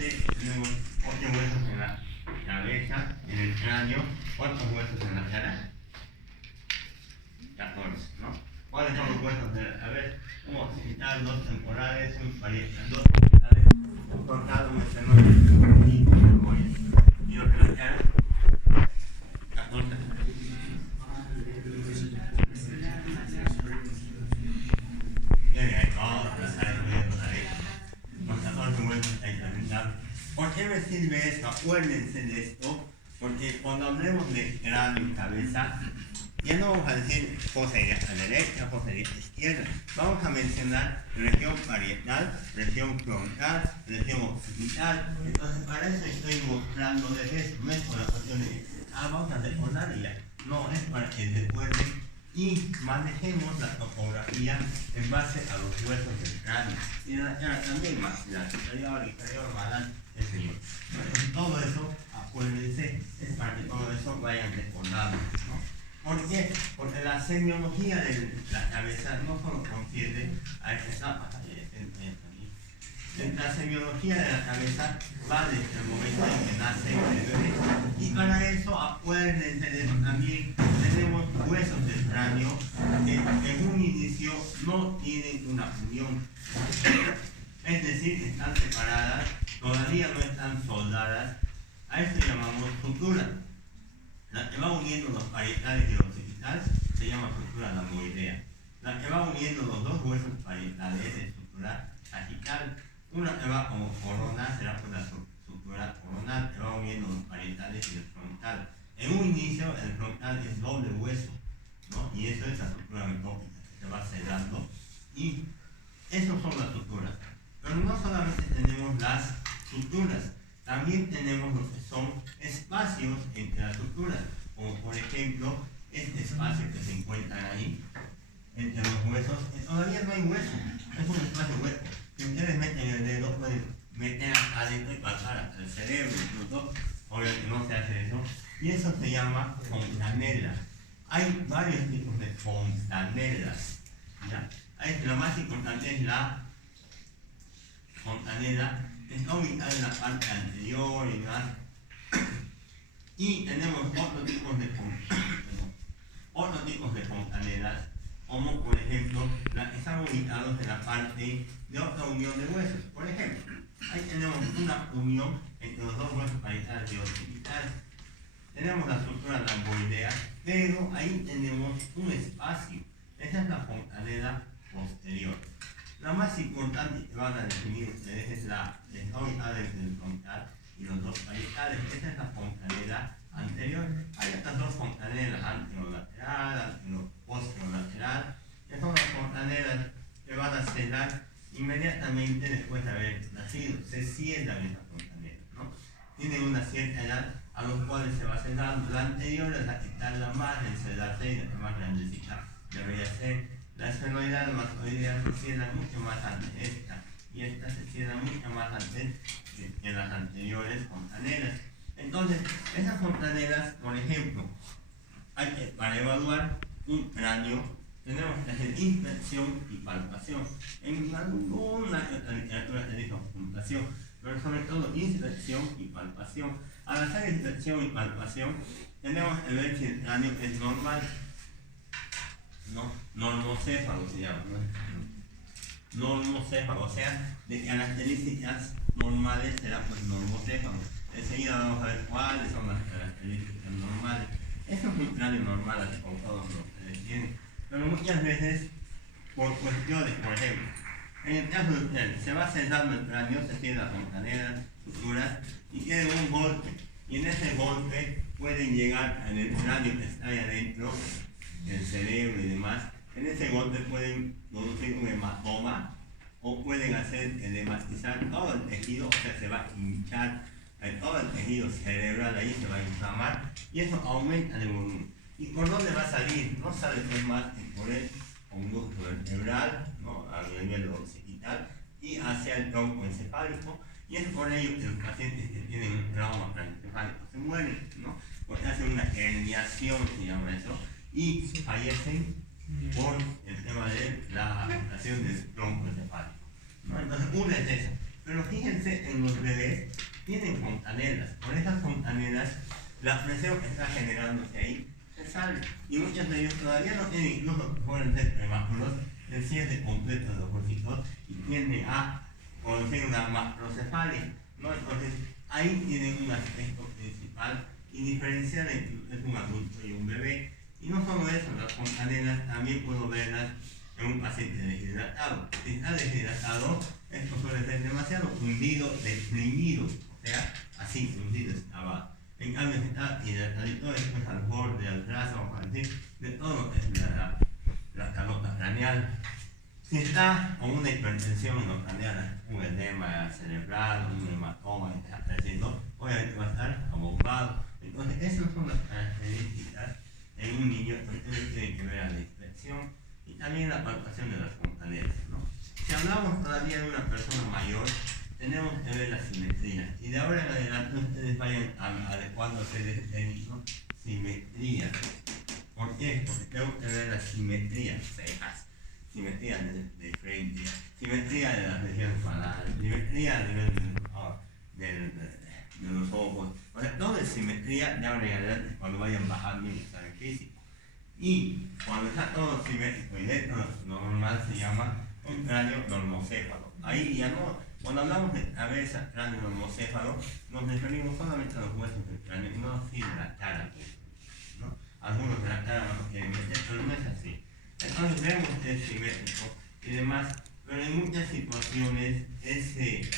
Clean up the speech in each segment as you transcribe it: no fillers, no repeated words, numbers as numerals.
parte tenemos 8 huesos en la cabeza, en el cráneo. ¿Cuántos huesos en la cara? 14, ¿no? ¿Cuáles son los huesos de la cabeza? Un occipital, dos temporales, un parietal, dos occipitales, un frontal, un esternón y un lumboide. ¿Y los de la cara? 14. ¿Por qué me sirve esto? Acuérdense de esto, porque cuando hablemos de cráneo y cabeza, ya no vamos a decir fosa a la derecha, fosa a la izquierda. Vamos a mencionar región parietal, región frontal, región occipital. Entonces, para eso estoy mostrándoles esto. No es por la cuestión de, vamos a recordar ya. No, es para que recuerden y manejemos la topografía en base a los huesos del cráneo. Y la cara también, más la superior, inferior, balance, etc. Bueno, todo eso, acuérdense, es para que todo eso vayan recordando, ¿no? ¿Por qué? Porque la semiología de la cabeza no solo concierne a esta etapa. La semiología de la cabeza va desde el momento en que nace el bebé. Y para eso, acuérdense de eso también, tenemos huesos del cráneo que en un inicio no tienen una unión. Es decir, están separadas, todavía no están soldadas. A esto llamamos sutura. La que va uniendo los parietales y los occipitales se llama sutura lamboidea. La que va uniendo los dos huesos parietales es sutura sagital. Una que va como corona será una sutura coronal, que va uniendo los parietales y el frontal. En un inicio, el frontal es doble hueso, ¿no? Y eso es la sutura metópica, que se va cerrando. Y esas son las suturas. Pero no solamente tenemos las suturas, también tenemos lo que son espacios entre las suturas, como por ejemplo este espacio que se encuentra ahí entre los huesos. Todavía no hay hueso, es un espacio hueco. Si ustedes meten el dedo, pueden meter adentro y pasar hasta el cerebro, incluso, obviamente no se hace eso. Y eso se llama fontanela. Hay varios tipos de fontanelas, ¿ya? La más importante es la fontanela, que está ubicada en la parte anterior y demás. Y tenemos otros tipos de fontanelas, como por ejemplo las que están ubicadas en la parte de otra unión de huesos. Por ejemplo, ahí tenemos una unión entre los dos huesos parietales y occipitales. Tenemos la estructura lamboidea, pero ahí tenemos un espacio. Esa es la fontanela posterior. La más importante que van a definir ustedes es la que está ubicada entre el frontal y los dos parietales. Esa es la fontanela anterior. Hay estas dos fontanelas, anterolateral, posterolateral, que son las fontanelas que van a cerrar inmediatamente después de haber nacido. Se cierran esas fontanelas, ¿no? Tienen una cierta edad a los cuales se va cerrando. La anterior es la que tarda más en cerrarse y la que más grandecita debería ser. La esfenoidal, la mastoidea se cierra mucho más antes esta, y esta se cierra mucho más antes que las anteriores fontanelas. Entonces, esas fontanelas, por ejemplo, para evaluar un cráneo, tenemos que hacer inspección y palpación. En alguna literatura se dice ocultación, pero sobre todo inspección y palpación. Al hacer inspección y palpación, tenemos que ver si el cráneo es normal. ¿No? Normocéfalo se llama, ¿no? Normocéfalo, o sea, de características normales será pues normocéfalo. Enseguida vamos a ver cuáles son las características normales. Eso es un cráneo normal, así como todos los que tienen. Pero muchas veces, por cuestiones, por ejemplo, en el caso de ustedes, se va cerrando el cráneo, se cierran las fontanelas, suturas, y tienen un golpe. Y en ese golpe pueden llegar en el cráneo que está ahí adentro, el cerebro y demás. En ese golpe pueden producir un hematoma o pueden hacer edematizar todo el tejido, o sea, se va a hinchar todo el tejido cerebral, ahí se va a inflamar y eso aumenta el volumen. ¿Y por dónde va a salir? No sale pues más que por el conducto vertebral, ¿no? A nivel occipital y hacia el tronco encefálico, y es por ello que los pacientes que tienen un trauma craneoencefálico se mueren, ¿no? Porque hacen una herniación, se llama eso, y fallecen por el tema de la afectación del tronco encefálico, ¿no? Entonces, una es esa. Pero fíjense, en los bebés tienen fontanelas. Por esas fontanelas, la presión que está generándose ahí se sale. Y muchos de ellos todavía no tienen, incluso pueden ser premátulos, el cierre completo de los ojos y tiende a producir una macrocefalia, ¿no? Entonces, ahí tienen un aspecto principal y diferencial entre un adulto y un bebé. Y no solo eso, las fontanelas también puedo verlas en un paciente deshidratado. Si está deshidratado, esto suele ser demasiado hundido, deprimido, o sea, así, hundido estaba. En cambio, si está hidratadito, esto es al borde, al brazo, o así, de todo es la calota craneal. Si está con una hipertensión no craneal, un edema cerebral, un hematoma, está creciendo, obviamente va a estar abombado. Entonces, esas son las características en un niño que ustedes tienen que ver a la inspección y también la palpación de las fontanelas, ¿no? Si hablamos todavía de una persona mayor, tenemos que ver la simetría. Y de ahora en adelante ustedes vayan adecuándose de técnico simetría. ¿Por qué? Porque tengo que ver la simetría, cejas, simetría de frente, simetría de las regiones palales, simetría a nivel de los ojos. O sea, todo es simetría de ahora en adelante cuando vayan bajando el examen físico. Y cuando está todo simétrico y dentro lo normal se llama un cráneo normocéfalo. Ahí ya no, cuando hablamos de cabeza, cráneo normocéfalo, nos referimos solamente a los huesos del cráneo y no así de la cara, ¿no? Algunos de la cara no lo quieren meter, pero no es así. Entonces vemos que es simétrico y demás, pero en muchas situaciones ese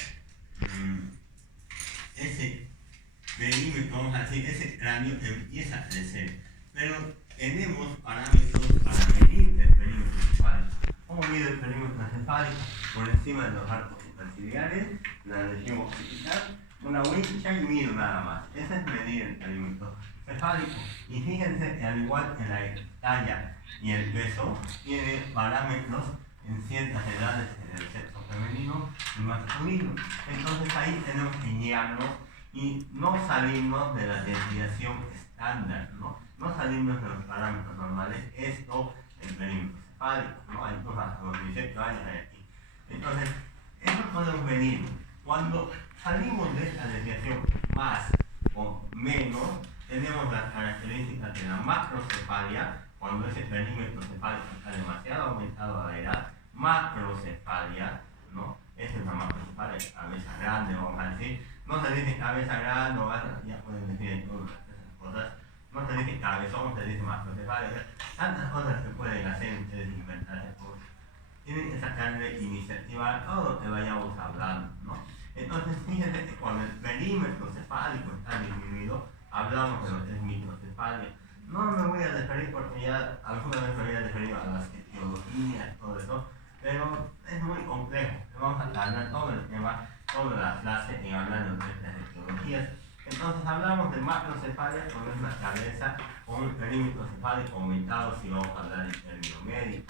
perímetro, vamos a decir, ese cráneo empieza a crecer. Pero tenemos parámetros para medir el perímetro encefálico. ¿Cómo mide el perímetro encefálico? Por encima de los arcos superciliares, la región occipital, una wincha y mido nada más. Ese es medir el perímetro encefálico. Y fíjense, al igual que la talla y el peso, tiene parámetros en ciertas edades en el sexo femenino y masculino. Entonces ahí tenemos que guiarnos y no salirnos de la desviación estándar, ¿no? No salirnos de los parámetros normales, esto el perímetro encefálico, ¿no? Entonces hasta los 18 años hay aquí. Entonces, eso podemos medir. Cuando salimos de esta desviación más o menos, tenemos las características de la macrocefalia, cuando ese perímetro cefálico está demasiado aumentado a la edad, macrocefalia, ¿no? Esa es la macrocefalia, cabeza grande, vamos a decir. No se dice cabeza grande, ya pueden decir todas esas cosas. No se dice cabezón, se dice macrocefalia. Tantas cosas que pueden hacer ustedes inventarse por. Tienen que sacarle iniciativa a todo lo que vayamos hablando, ¿no? Entonces, fíjense que cuando el perímetro cefálico está disminuido, hablamos de lo que es microcefalia. No me voy a referir porque ya alguna vez me había referido a las etiologías, todo eso, pero es muy complejo. Vamos a hablar todo el tema, toda la clase en hablando de estas etiologías. Entonces hablamos de macrocefalia cuando es la cabeza con el perímetro cefálico aumentado, si vamos a hablar en término medio.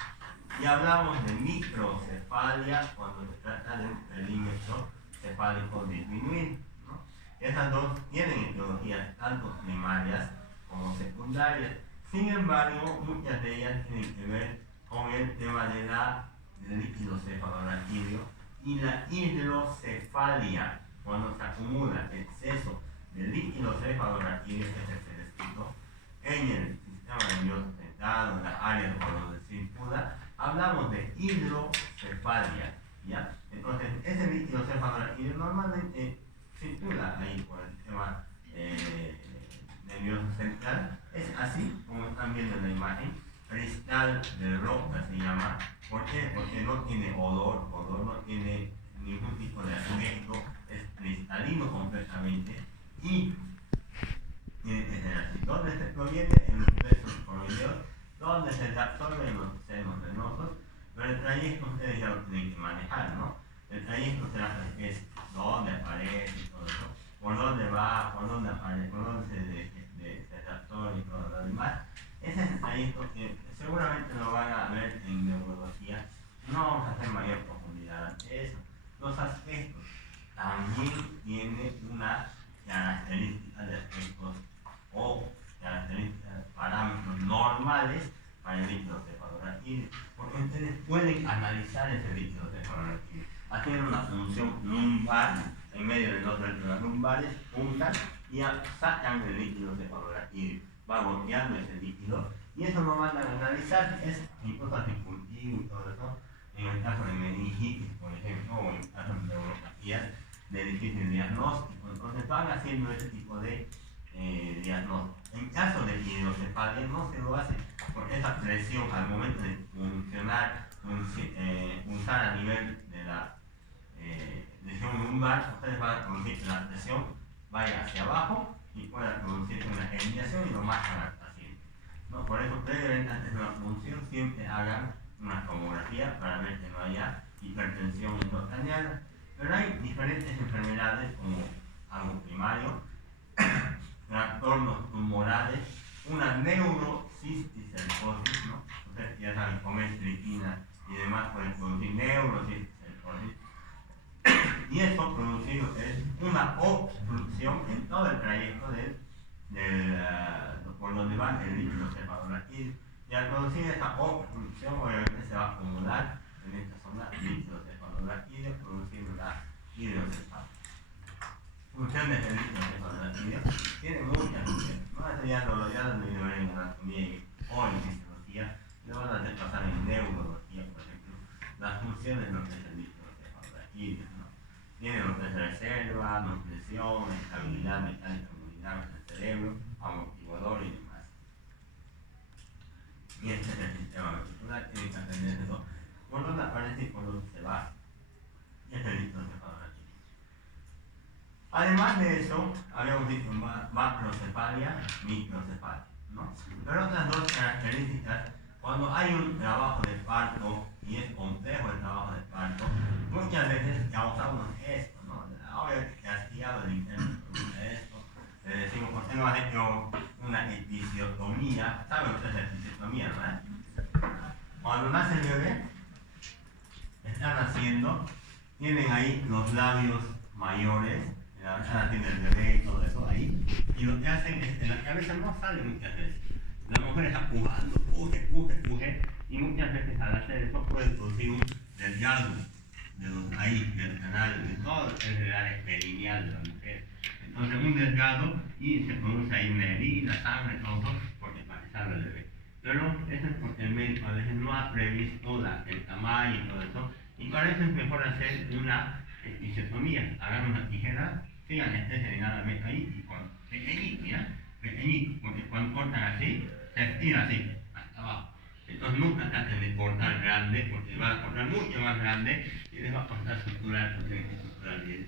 Y hablamos de microcefalia cuando se trata de un perímetro cefálico disminuido, ¿no? Esas dos tienen etiologías tanto primarias como secundarias. Sin embargo, muchas de ellas tienen que ver con el tema del líquido cefalorraquídeo y la hidrocefalia, cuando se acumula exceso de líquido cefalorraquídeo, que es el que descrito en el sistema nervioso central o en la área por donde circula, hablamos de hidrocefalia, ¿ya? Entonces, ese líquido cefalorraquídeo normalmente circula ahí por el sistema nervioso central. Es así como están viendo en la imagen, cristal de roca se llama. ¿Por qué? Porque no tiene olor no tiene ningún tipo de aspecto, es cristalino completamente y tiene que ser así. ¿Dónde se proviene? En los plexos coroideos, donde se absorbe en los senos venosos, pero el trayecto ustedes ya lo tienen que manejar, ¿no? El trayecto es dónde aparece y todo eso, por dónde va, por dónde aparece, por dónde se absorbe y todo lo demás. Ese es el trayecto que seguramente lo van a ver en neurología. No vamos a hacer mayor profundidad ante eso. Los aspectos también tienen una característica de aspectos o características, parámetros normales para el líquido cefalorraquídeo, porque ustedes pueden analizar ese líquido cefalorraquídeo. haciendo una función lumbar en medio de dos vértebras lumbares, juntas y sacan el líquido cefalorraquídeo. Va golpeando ese líquido y eso lo mandan a analizar, es hipóstasis cultivo y todo eso, en el caso de meningitis, por ejemplo, o en el caso de neuropatías de difícil diagnóstico. Entonces van haciendo ese tipo de diagnóstico. En caso de hidrocefalia no se lo hace por esa presión al momento de funcionar, pulsar a nivel de la lesión lumbar, ustedes van a producir que la presión vaya hacia abajo y pueda producir una herniación y lo matan al paciente, ¿no? Por eso previamente antes de la punción siempre hagan una tomografía para ver que no haya hipertensión intracraneal. Pero hay diferentes enfermedades como algo primario, trastornos tumorales, una neurocisticercosis, ¿no? Ustedes ya saben, comer tripina y demás pueden producir neurocisticercosis. Y eso producido es una obstrucción en todo el trayecto por donde va el líquido cefalorraquídeo. Y al producir esa obstrucción, obviamente se va a acumular en esta zona el líquido cefalorraquídeo, produciendo la hidrocefalia. Funciones del líquido cefalorraquídeo tiene muchas funciones. No ya lo ver en anatomía o en fisiología, lo van a desplazar en neurología, por ejemplo. Las funciones no es el líquido cefalorraquídeo, ¿no? Tiene lo que es reserva, nutrición, estabilidad mecánica comunitaria del cerebro, amortiguador y demás. Y este es el sistema vestibular, tiene que atender eso. Por donde aparece y por donde se va. Y es el líquido cefalorraquídeo. Además de eso, habíamos dicho macrocefalia, microcefalia, ¿no? Pero otras dos características, cuando hay un trabajo de parto y es complejo el trabajo de parto, muchas veces causamos esto, ¿no? Obviamente castigado el interno produce esto. Le decimos, ¿por qué no has hecho una episiotomía? ¿Saben ustedes la episiotomía, no? Cuando nace el bebé, están haciendo, tienen ahí los labios mayores, tiene el bebé y todo eso ahí, y lo que hacen es, en la cabeza no sale muchas veces. La mujer está pujando, puje, y muchas veces al hacer eso puede producir un desgarro de los ahí, del canal, de todo el área perineal de la mujer. Entonces un desgarro y se produce ahí una herida, sangre, todo, porque para que salga el bebé. Pero eso es porque el médico a veces no ha previsto el tamaño y todo eso, y para eso es mejor hacer una episiotomía. Hagan una tijera, sigan especializadamente ahí y con pequeñito, ¿ya? Pequeñito, porque cuando cortan así, se estira así, hasta abajo. Entonces nunca traten de cortar grande, porque va a cortar mucho más grande y les va a cortar estructural,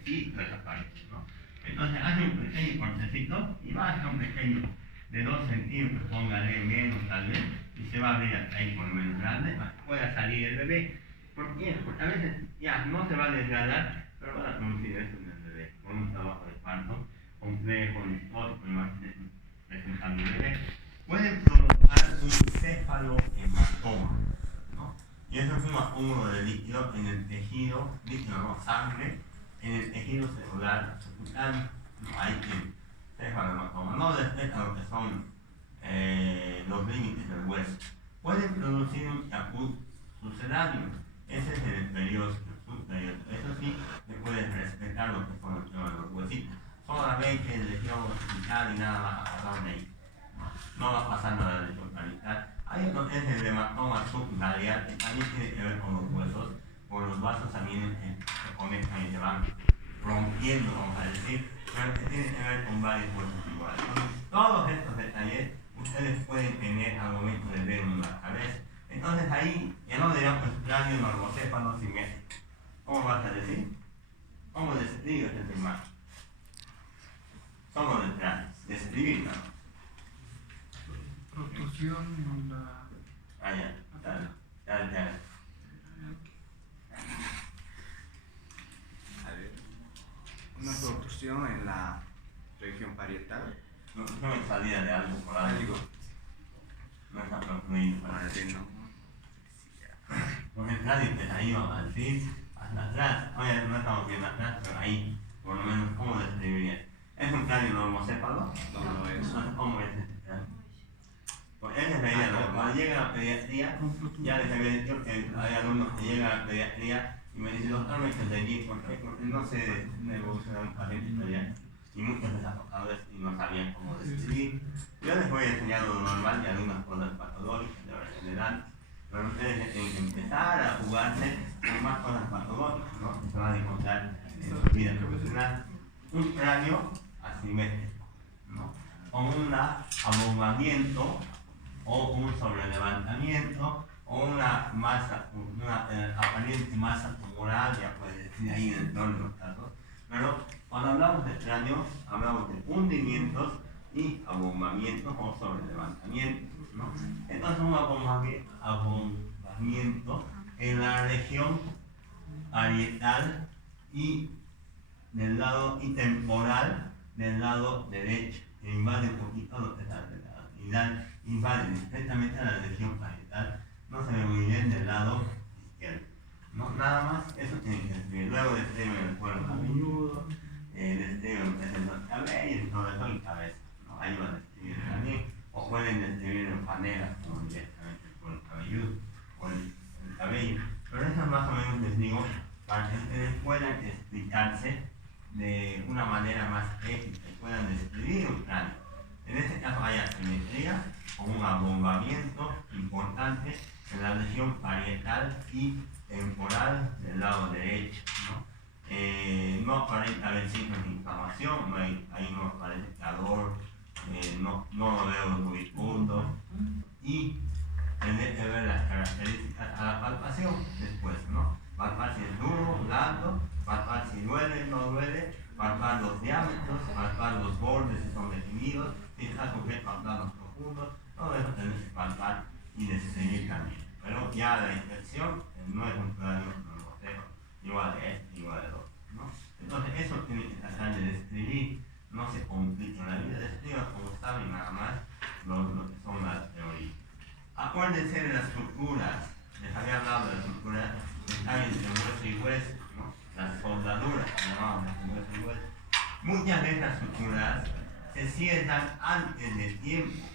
y toda esa parte, ¿no? Entonces hace un pequeño cortecito y va hasta un pequeño de 2 centímetros, póngale menos tal vez, y se va a abrir hasta ahí por lo menos grande, para que pueda salir el bebé. ¿Por qué? Porque a veces ya no se va a desgarrar, pero van a producir eso en el bebé, con un trabajo de parto complejo, presentando el bebé. Pueden provocar un cefalohematoma, ¿no? Y eso es un acúmulo de líquido en el tejido, líquido no, sangre, en el tejido celular subcutáneo. No hay cefalohematoma, no respeta lo que son los límites del hueso. Pueden producir un caput sucedáneo, ese es el periósteo, subperiósteo. Eso sí, se puede respetar lo que son los huesitos. Solamente lesión hospital y nada más a pasar de ahí. No va a pasar nada de lesión parietal. Hay lo que es el hematoma subgaleal, que también tiene que ver con los huesos, por los vasos sanguíneos que se conectan y se van rompiendo, vamos a decir, pero que tiene que ver con varios huesos iguales. Entonces, todos estos detalles ustedes pueden tener al momento de ver una cabeza. Entonces ahí, ya no dirán pues cráneo normocéfalo simétrico. ¿Cómo vas a decir? ¿Cómo describes esa imagen? Solo del cráneo, describirla. Protrusión en la... Ya. Una protrusión en la región parietal. No es salida de algo por algo. No está protruido para decir, ¿no? Porque el cráneo está ahí, vamos a decir, hasta atrás. Oye, no estamos viendo atrás, pero ahí, por lo menos, ¿cómo describiría? ¿Es un cráneo normocéfalo? No lo es. ¿Cómo es este cráneo? Pues él les veía, cuando llega a la pediatría, ya les había dicho que hay alumnos que llegan a la pediatría Y me dice, doctor, me entendí, porque no sé evoluciona un paciente italiano. Y muchos desafocadores y no sabían cómo describir. Yo les voy a enseñar lo normal y algunas cosas patológicas de la general. Pero ustedes tienen que empezar a jugarse con más cosas patológicas, ¿no? Que se van a encontrar en su vida profesional. Un cráneo asimétrico, ¿no? O un abombamiento, o un sobrelevantamiento, o una masa, una aparente masa tumoral, ya puede decir ahí en todos los casos. Pero cuando hablamos de cráneo, hablamos de hundimientos y abombamientos o sobrelevantamientos, ¿no? Entonces un abombamiento en la región parietal y del lado y temporal del lado derecho, que invade un poquito lo que está del lado, invade directamente a la región parietal, no se ve muy bien del lado izquierdo, ¿no? Nada más, eso tiene que escribir. Luego describen el cuero cabelludo, describen el cabello y todo eso en cabeza, ¿no? Ahí van a describir también, o pueden describir en panela, como directamente el cuero cabelludo o el cabello, pero eso más o menos les digo para que ustedes puedan explicarse de una manera más ética y puedan describir un cráneo. En este caso hay asimetría o un abombamiento importante en la región parietal y temporal del lado derecho, ¿no? No aparenta haber signos de inflamación, ahí no aparece calor, no lo veo rubicundo, y tener que ver las características a la palpación después, ¿no? Palpar si es duro, blando, palpar si duele, no duele, palpar los diámetros, palpar los bordes si son definidos, si está sujeto a planos profundos, todo eso tenés que palpar y describir también. Pero ya la inspección no es un plano normoteo, igual de este, igual de otro, ¿no? Entonces eso tiene que tratar de describir, no se complique en la vida, describa como saben nada más lo que son las teorías. Acuérdense de las estructuras, les había hablado de las estructuras que están entre hueso y hueso, ¿no? Las soldaduras, llamaban entre hueso y hueso. Muchas de estas estructuras se cierran antes del tiempo,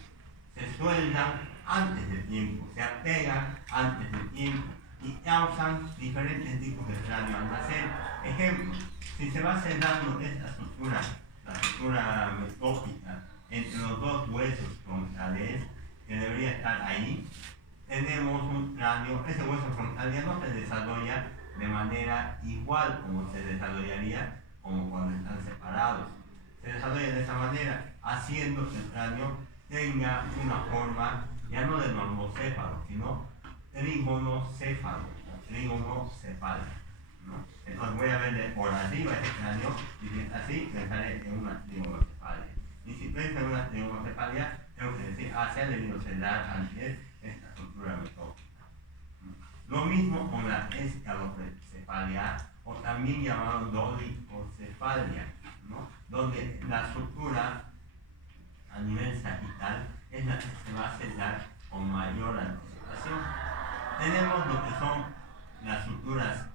se sueldan antes del tiempo, se apegan antes del tiempo y causan diferentes tipos de cráneo al nacer. Ejemplo, si se va cerrando esta estructura, la estructura metópica, entre los dos huesos frontales, que debería estar ahí, tenemos un cráneo. Ese hueso frontal ya no se desarrolla de manera igual como se desarrollaría como cuando están separados. Se desarrolla de esa manera, haciendo que el cráneo tenga una forma ya no de normocéfalo, sino trígonocéfalo, trígonocefalia, ¿no? Entonces voy a ver por arriba este cráneo y si es así, pensaré en una trígonocefalia. Y si pienso en una trígonocefalia, tengo que decir, se ha debido cerrar antes esta estructura metópica. Lo mismo con la escalocefalia, o también llamado dolicocefalia, ¿no? Donde la estructura a nivel sagital es la que se va a cerrar con mayor anticipación. Tenemos lo que son las estructuras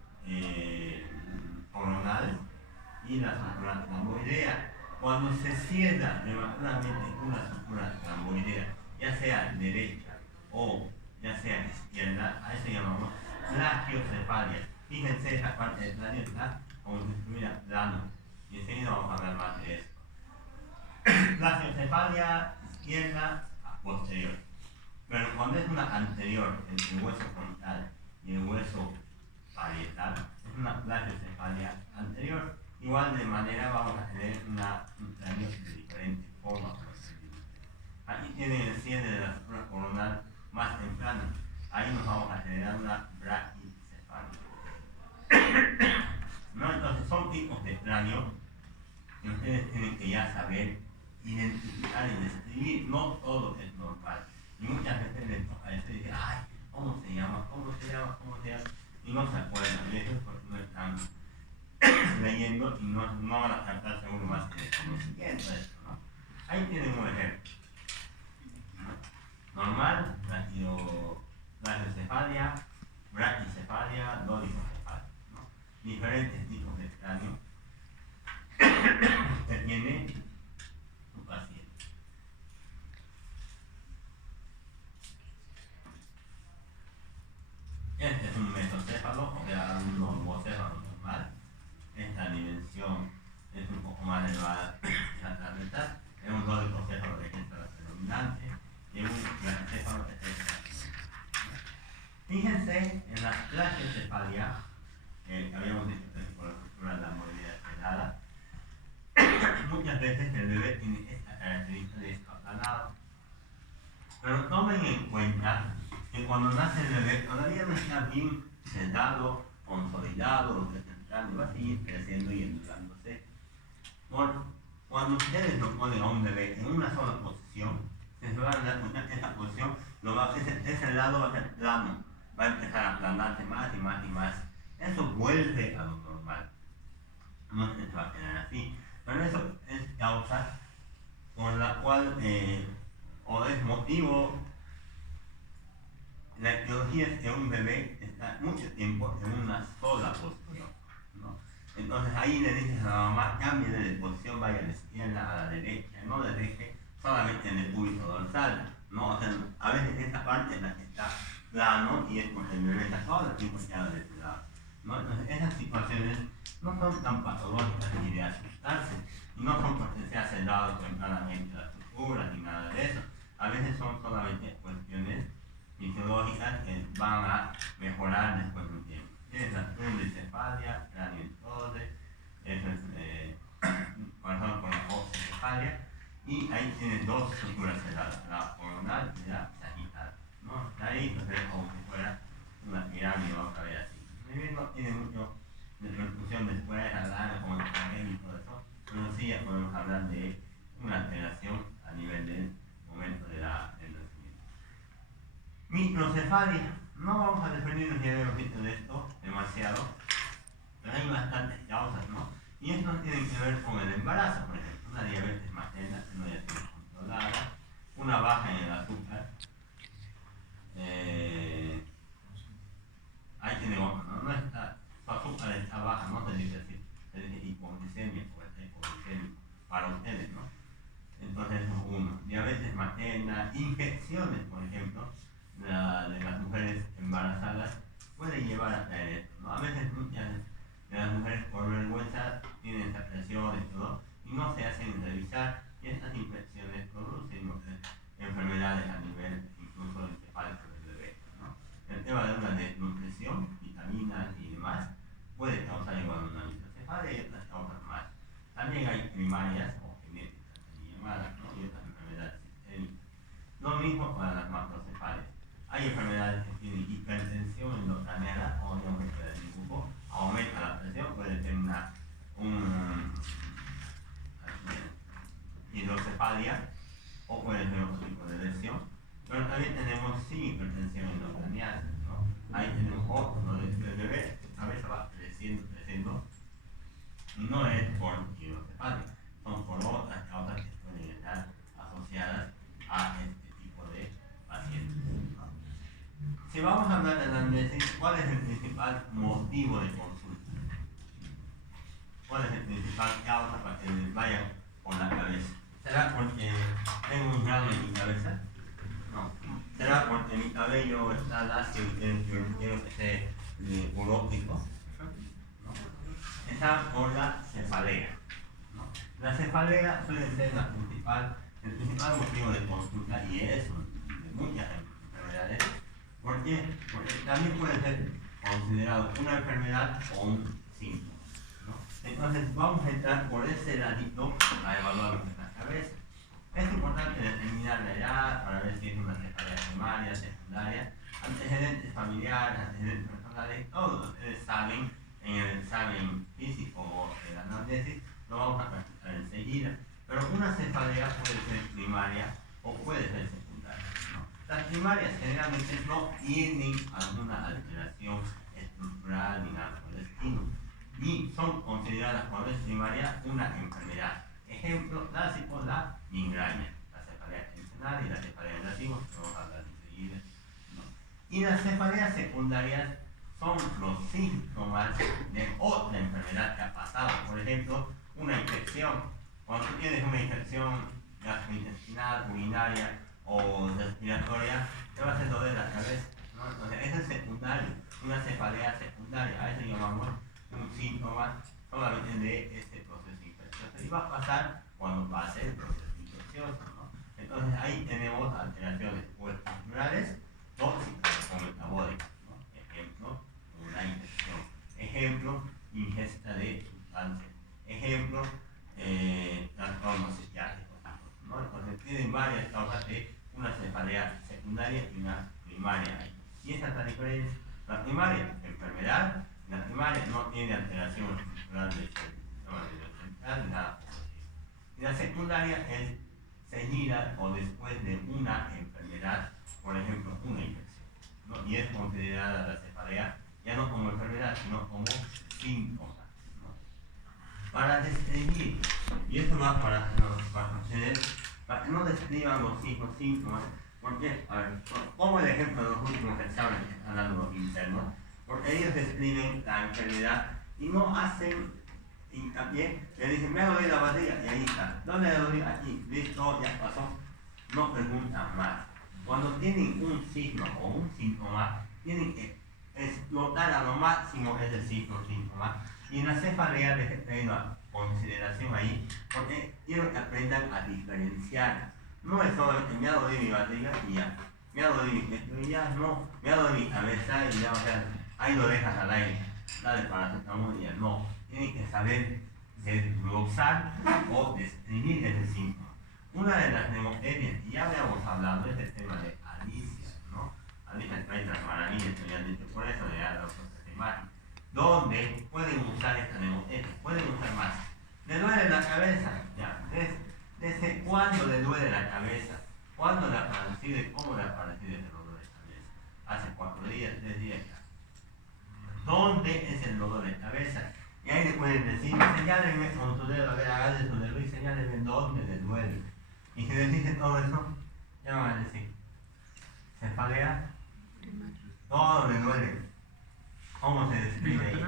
coronales y la estructura tramboidea. Cuando se cierra prematuramente una estructura tramboidea, ya sea derecha o ya sea izquierda, a eso llamamos plagiocefalia. Fíjense, esa parte del cráneo está como si estuviera plano, y enseguida vamos a hablar más de esto. Plagiocefalia izquierda a posterior. Pero cuando es una anterior entre el hueso frontal y el hueso parietal, es una plagiocefalia anterior. Igual de manera vamos a tener un cráneo de diferente forma. Aquí tienen el cierre de la estructura coronal más temprano. Ahí nos vamos a generar una braquicefalia. ¿No? Entonces son tipos de cráneo que ustedes tienen que ya saber identificar y describir. No todo es normal. Y muchas veces les toca eso y dicen, ay, ¿cómo se llama? ¿Cómo se llama? ¿Cómo se llama? Y no se acuerdan de eso porque no están leyendo y no van a tratar seguro más que conocimiento de esto, ¿no? Ahí tienen un ejemplo, ¿no? Normal, plagiocefalia, braquicefalia, dolicocefalia, ¿no? Diferentes tipos de cráneo que tiene su paciente. Este es un mesocéfalo, o sea, un elevada la mitad, es un dolicocéfalo de género predominante y un braquicéfalo de género. Fíjense en la brachycefalia, que habíamos dicho por la estructura de la movilidad esperada. Muchas veces el bebé tiene esta característica de aplanado. Pero tomen en cuenta que cuando nace el bebé todavía no está bien sedado, consolidado, lo que y va a seguir creciendo y endurándose. Cuando ustedes lo ponen a un bebé en una sola posición, se van a dar cuenta que esa posición, ese lado va a ser plano, va a empezar a aplanarse más y más y más. Eso vuelve a lo normal. No se va a quedar así. Pero eso es causa por la cual, o es motivo, la etiología es que un bebé está mucho tiempo en una sola posición, ¿no? Entonces ahí le dices a la mamá, cambie de posición, vaya de la izquierda a la derecha, no le deje solamente en el cúbito dorsal, ¿no? O sea, a veces esta parte es la que está plano y es porque el bebé está todo el tiempo echado de ese lado, ¿no? Entonces esas situaciones no son tan patológicas ni de asustarse, y no son porque se ha sedado tempranamente las estructuras ni nada de eso. A veces son solamente cuestiones fisiológicas que van a mejorar después de un tiempo. Tienes la pluricefalia, cranientose, eso es por ejemplo con la oxicefalia, y ahí tienes dos estructuras cerradas, la coronal y la sagital, ¿no? Ahí se ve como si fuera una pirámide otra vez así. Muy bien, no tiene mucho de repercusión después, hablar como el cabello y todo eso, pero sí ya podemos hablar de una alteración a nivel del momento del nacimiento. Microcefalia. No vamos a definirnos ya hemos visto de esto demasiado, pero hay bastantes causas, ¿no? Y esto tiene que ver con el embarazo, por ejemplo, una diabetes materna que no haya sido controlada, una baja en el azúcar, ahí tiene otro, ¿no? No está, su azúcar está baja, no se dice así, se dice hipoglicemia o está hipoglicemia para ustedes, ¿no? Entonces eso es uno. Diabetes materna, infecciones, por ejemplo, de las mujeres embarazadas puede llevar a traer esto, ¿no? A veces muchas de las mujeres por vergüenza tienen esa presión y todo y no se hacen revisar y estas infecciones producen enfermedades a nivel incluso encefálico del bebé, ¿no? El tema de una desnutrición, vitaminas y demás puede causar igual una microcefalia y otras causas más. También hay primarias o genéticas llamadas, ¿no? Y otras enfermedades sistémicas. Lo mismo para las macrocefalias. Hay enfermedades que tienen hipertensión endocraniana o de aumento del dibujo, aumenta la presión, puede tener una hidrocefalia o puede tener otro tipo de lesión, pero también tenemos sin hipertensión endocraniana, ¿no? Ahí tenemos otro, ¿no? El bebé a veces va creciendo, no es por hidrocefalia, son por otras causas que pueden estar asociadas a este tipo de pacientes, ¿no? Si vamos a hablar de anamnesis, ¿cuál es el principal motivo de consulta? ¿Cuál es el principal causa para que les vaya con la cabeza? ¿Será porque tengo un grano en mi cabeza? No. ¿Será porque mi cabello está lacio y quiero que esté urótico? ¿No? Está por la cefalea, ¿no? La cefalea suele ser el principal motivo de consulta y es de muchas enfermedades. ¿Por qué? Porque también puede ser considerado una enfermedad o un síntoma, ¿no? Entonces vamos a entrar por ese ladito a evaluar nuestra cabeza. Es importante determinar la edad para ver si es una cefalea primaria, secundaria, antecedentes familiares, antecedentes personales, todos ustedes saben en el examen físico o de la anamnesis, lo vamos a practicar enseguida. Pero una cefalea puede ser primaria o puede ser secundaria, ¿no? Las primarias generalmente no tienen alguna alteración estructural ni nada por el estilo, y son consideradas cuando es primaria una enfermedad. Ejemplo clásico, la migraña, la cefalea tensional y la cefalea de racimos, que vamos a hablar enseguida, ¿no? Y las cefaleas secundarias son los síntomas de otra enfermedad que ha pasado. Por ejemplo, una infección. Cuando tú tienes una infección gastrointestinal, urinaria o respiratoria, te va a hacer doler la cabeza, ¿no? Entonces, eso es secundario, una cefalea secundaria. A eso llamamos un síntoma solamente de este proceso infeccioso y va a pasar cuando pase el proceso infeccioso, ¿no? Entonces ahí tenemos alteraciones o estructurales, tóxicas o metabólicas, ¿no? Ejemplo, una infección. Ejemplo, ingesta de sustancias. Ejemplo, trastornos psiquiátricos, ¿no? Entonces tienen varias causas de una cefalea secundaria y una primaria. Y esa es la diferencia. La primaria, enfermedad, la primaria no tiene alteración estructural del sistema nervioso central, nada por el estilo. Y la secundaria es seguida o después de una enfermedad, por ejemplo, una infección, ¿no? Y es considerada la cefalea ya no como enfermedad, sino como síntoma, ¿no? Para distinguir, y esto va para ustedes, para que no describan los síntomas, porque, a ver, como el ejemplo de los últimos exámenes que están dando los internos, porque ellos describen la enfermedad y no hacen hincapié, le dicen, me ha dolido la barriga, y ahí está. ¿Dónde le dolido? Aquí, listo, ya pasó. No preguntan más. Cuando tienen un signo o un síntoma, tienen que explotar a lo máximo ese síntoma. Y en la cefalea hay una consideración ahí, porque quiero que aprendan a diferenciar. No es solamente me ha dolido mi barriga y ya. Me ha dolido mi pecho y ya, no. Me ha dolido mi cabeza y ya, o sea, ahí lo dejas al aire. Dale paracetamol y ya, no. Tienen que saber desglosar o describir ese síntoma. Una de las neumotenias, y ya habíamos hablado, es el tema de Alicia, ¿no? Alicia trae las maravillas que me han dicho, por eso le da la otra temática. ¿Dónde pueden usar esta neumotenia? Pueden usar más. ¿Le duele la cabeza? Ya. ¿Desde cuándo le duele la cabeza? ¿Cuándo le ha aparecido y cómo le ha aparecido ese dolor de cabeza? Hace 4 días, 3 días ya. ¿Dónde es el dolor de cabeza? Y ahí le pueden decir, señálenme con su dedo, a ver, háganle su dedo y señálenme dónde le duele. Y si les dicen todo eso, ¿qué van a decir? ¿Cefalea? Todo le duele. ¿Cómo se describe ahí?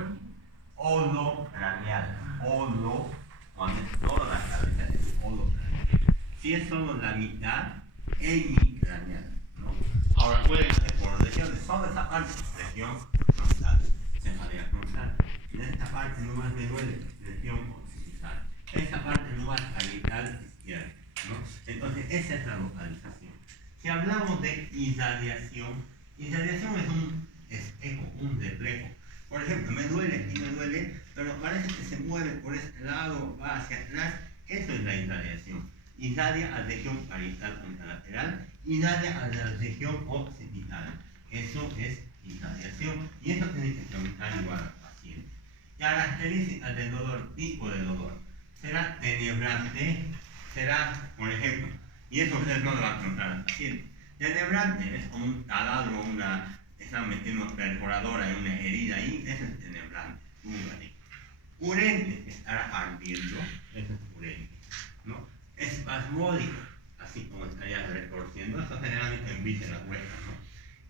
Olo craneal. Olo, cuando es toda la cabeza, es olo craneal. Si es solo la mitad, hemicraneal, ¿no? Ahora pueden hacer por regiones, solo esa parte, región frontal, cefalea frontal. En esta parte nomás me duele, región occipital. Esta parte nomás capital izquierda, ¿no? Entonces esa es la localización. Si hablamos de irradiación es un espejo, un reflejo. Por ejemplo, me duele y me duele, pero parece que se mueve por este lado, va hacia atrás. Eso es la irradiación. Irradia a la región parietal contralateral, irradia a la región occipital. Eso es irradiación. Y eso tiene que preguntar igual al paciente. Características del dolor, tipo de dolor. Será tenebrante, será, por ejemplo, y eso ustedes no lo van a preguntar al paciente. Tenebrante es como un taladro, están metiendo una perforadora en una herida ahí, eso es tenebrante, urente, estará ardiendo, eso es urente, ¿no? Espasmódico, así como estaría retorciendo, eso generalmente en vísceras huecas, ¿no?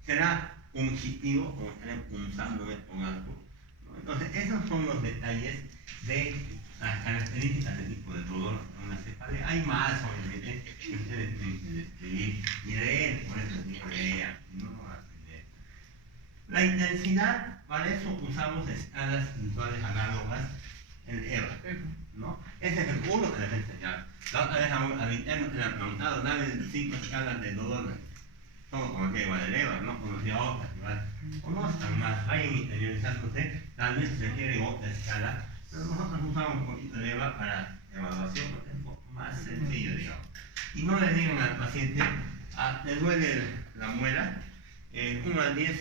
Será fungitivo, como estaría punzándome con algo, ¿no? Entonces, esos son los detalles de las características del tipo de dolor en una cefalea. Hay más, obviamente, que ustedes tienen que describir y leer, por eso digo leer, no lo van a aprender. La intensidad, para eso usamos escalas visuales análogas, el EVA, ¿no? Ese es el uno que les he enseñado. La otra vez al interno que le han preguntado, dame 5 escalas de dolor. Solo conocía igual el EVA, no conocía otras igual. Conozcan más, vayan interiorizándose, tal vez requieren otra escala, pero nosotros usamos un poquito de EVA para evaluación porque es un poco más sencillo, digamos. Y no le digan al paciente, le duele la muela, 1 al 10,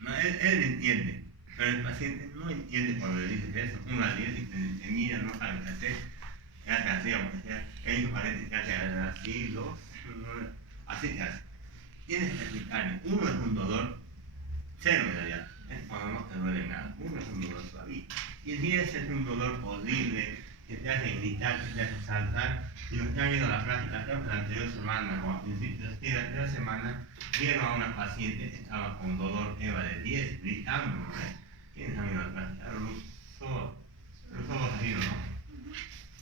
no, él entiende, pero el paciente no entiende cuando le dices eso, 1 al 10 y te mira, no sabe qué hacer, ya te hacía, o sea, ellos parecen que hacen así, 2, así te hace. Tienes que explicarle, 1 es un dolor, 0 en realidad, es cuando no te duele nada, 1 es un dolor suavito, y 10 es un dolor horrible, que te hace gritar, que te hace saltar, y los que han ido a la práctica, creo que la anterior semana o a principios de la anterior semana, vieron a una paciente que estaba con dolor EVA de 10, gritando, ¿no? ¿Quiénes han ido a la práctica? Los ojos así, ¿no?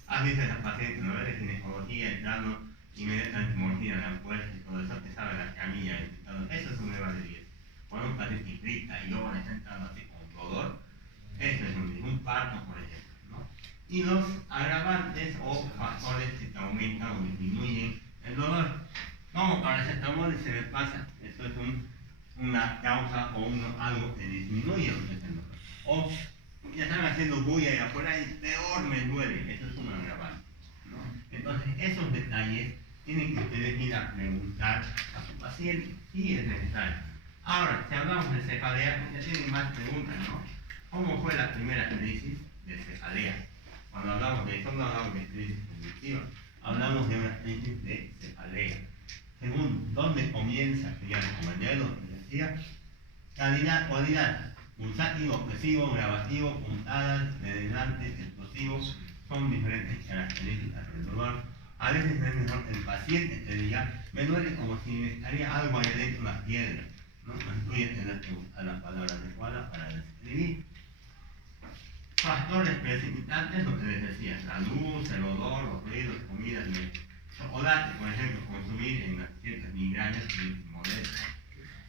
Has visto a esa paciente, ¿no? De ginecología, entrando, inmediatamente morfina en la puerta y todo eso, que sabe la camilla y todo. Eso es un EVA de 10. Cuando un paciente que grita y llora, está entrando así con dolor, eso es un parto, por ejemplo, ¿no? y los agravantes o factores que te aumentan o disminuyen el dolor. Como paracetamol y se me pasa, esto es una causa o algo que disminuye el dolor. O ya están haciendo bulla y afuera y peor me duele, eso es un agravante, ¿no? Entonces esos detalles tienen que ustedes ir a preguntar a su paciente si es necesario. Ahora, si hablamos de cefalea, ya tienen más preguntas, ¿no? ¿Cómo fue la primera crisis de cefalea? Cuando hablamos de eso, no hablamos de crisis convulsiva, hablamos de una crisis de cefalea. Según dónde comienza, ya como el dedo, decía, calidad, cualidad, pulsativo, opresivo, grabativo, puntadas, denigrantes, explosivos, son diferentes características del dolor. A veces es mejor el paciente te diga, me duele como si me estaría algo ahí dentro de la piedra, ¿no? No estoy a la palabra adecuada para describir. Factores precipitantes, lo que les decía, la luz, el olor, los ruidos, comidas, chocolate, por ejemplo, consumir en las ciertas migrañas y molestas.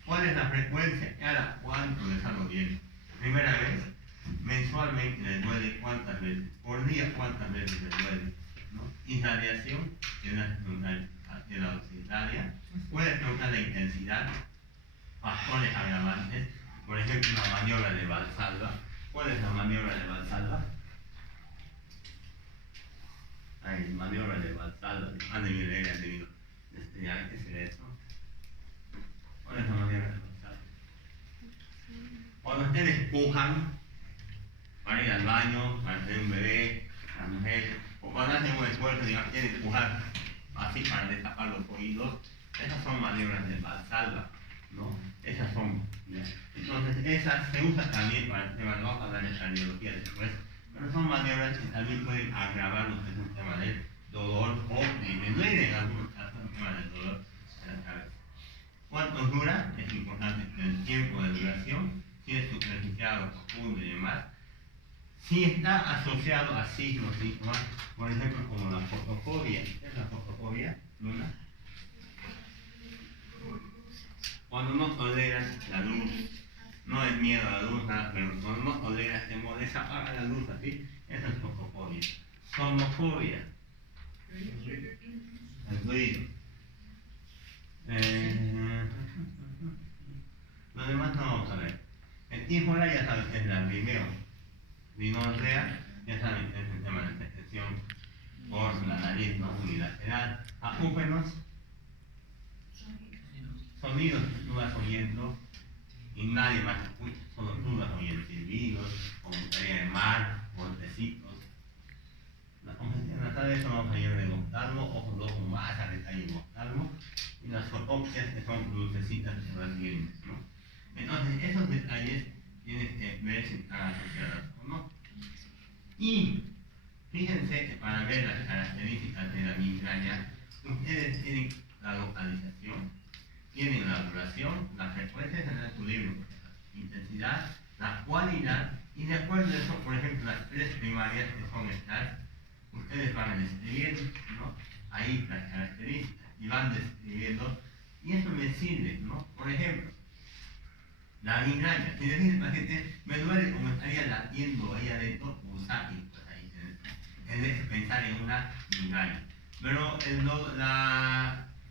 ¿Cuál es la frecuencia? ¿Cada cuánto les hago bien? Primera vez, mensualmente les duele, ¿cuántas veces? Por día, ¿cuántas veces les duele? ¿No? Irradiación, de la oxiditaria, puede preguntar la intensidad, factores agravantes, por ejemplo, una maniobra de Valsalva. ¿Cuál es la maniobra de Valsalva? Maniobra de Valsalva, han debido estudiar qué es eso. ¿Cuál es la maniobra de Valsalva? Cuando ustedes pujan para ir al baño, para tener un bebé, la mujer, o cuando hacen un esfuerzo, digamos, tienen que pujar así para destapar los oídos, esas son maniobras de Valsalva, ¿no? Esas son. Entonces, esas se usan también para el tema, no vamos a hablar de cardiología después, pero son maniobras que también pueden agravar lo que es un tema del dolor o disminuir en algunos casos el tema del dolor de la cabeza. ¿Cuánto dura? Es importante el tiempo de duración, si es superficial o profundo y demás. Si está asociado a signos, síntomas, por ejemplo, como la fotofobia. ¿Qué es la fotofobia, Luna? Cuando no toleras la luz, no es miedo a la luz, nada, pero cuando no toleras, te molesta, apaga la luz así, esa es fotofobia. Somnofobia, el ruido. Lo demás no vamos a ver. El tífora ya saben que es la rimeo. Rinorrea, ya saben que es el tema de la secreción por la nariz, ¿no? Unilateral. Acúfenos, sonidos que tú vas oyendo y nadie más escucha, solo tú vas oyendo silbidos, comentaría de mar, golpecitos. En la tarde eso vamos a ir del oftalmo, ojos de ojo más a detalle del oftalmo, y las fotopsias que son lucecitas que van viendo, ¿no? Entonces, esos detalles tienes que ver si están asociados o no. Y fíjense que para ver las características de la migraña, ustedes tienen la localización, tienen la duración, la frecuencia en tu libro, la intensidad, la cualidad, y de acuerdo a eso, por ejemplo, las tres primarias que son estas, ustedes van describiendo, ¿no? Ahí las características, y van describiendo, y eso les sirve, ¿no? Por ejemplo, la migraña, si le dice al paciente, me duele como estaría latiendo ahí adentro, pulsátil, pues ahí es pensar en una migraña. Pero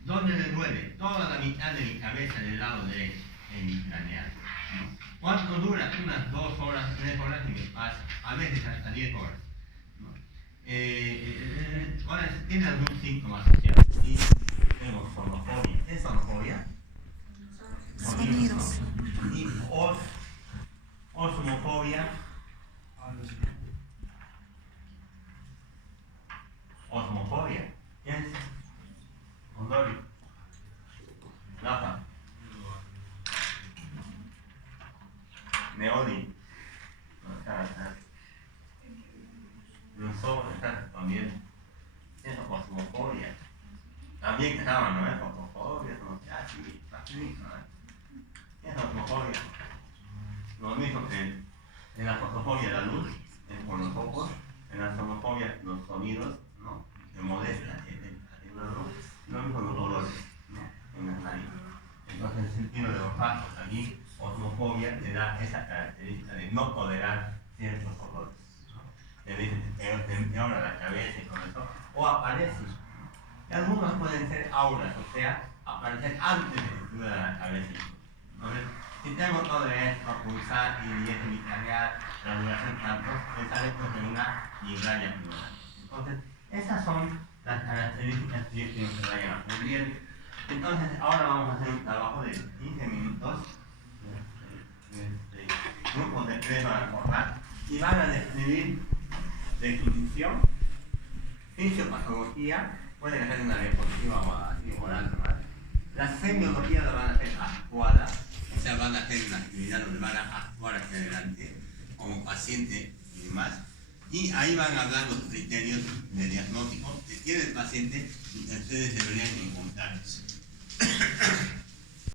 ¿dónde le duele? Toda la mitad de mi cabeza del lado derecho, en mi craneal, ¿no? ¿Cuánto dura? Unas 2 horas, 3 horas y me pasa, a veces hasta 10 horas, ¿no? ¿Tiene algún síntoma asociado? Sí, tengo somnofobia. ¿Es somnofobia? Sonidos. Y osmofobia. Osmofobia. ¿Quién es? Ondorio. Rafa. Neoli. Rousseau está también. Es osmofobia. También estaban, ¿no? Osmofobia, no sé, así, así, ¿no? Es fotofobia. Lo mismo que en la fotofobia la luz es por los ojos, en la somnofobia los sonidos, ¿no? Te molesta, lo mismo los olores, ¿no? En las narices. Entonces el sentido de los pasos aquí, osmofobia te da esa característica de no tolerar ciertos olores, ¿no? Te dicen que pues empeora la cabeza y todo eso, o aparece. Y algunos pueden ser auras, o sea, aparecer antes de que suba la cabeza. Entonces, si tengo todo esto, pulsar y dieta vitaliar, la duración tanto, me sale pues de una migraña primera. Entonces, esas son las características que yo quiero que vayan aprendiendo. Entonces, ahora vamos a hacer un trabajo de 15 minutos. Grupos de 3 van a acordar y van a describir definición, fisiopatología, pueden hacer una diapositiva o así oral nomás. Las semiologías la van a hacer actuada, o sea, van a hacer una actividad donde van a actuar hacia adelante como paciente y demás. Y ahí van a hablar los criterios de diagnóstico que tiene el paciente y que ustedes deberían encontrarlos.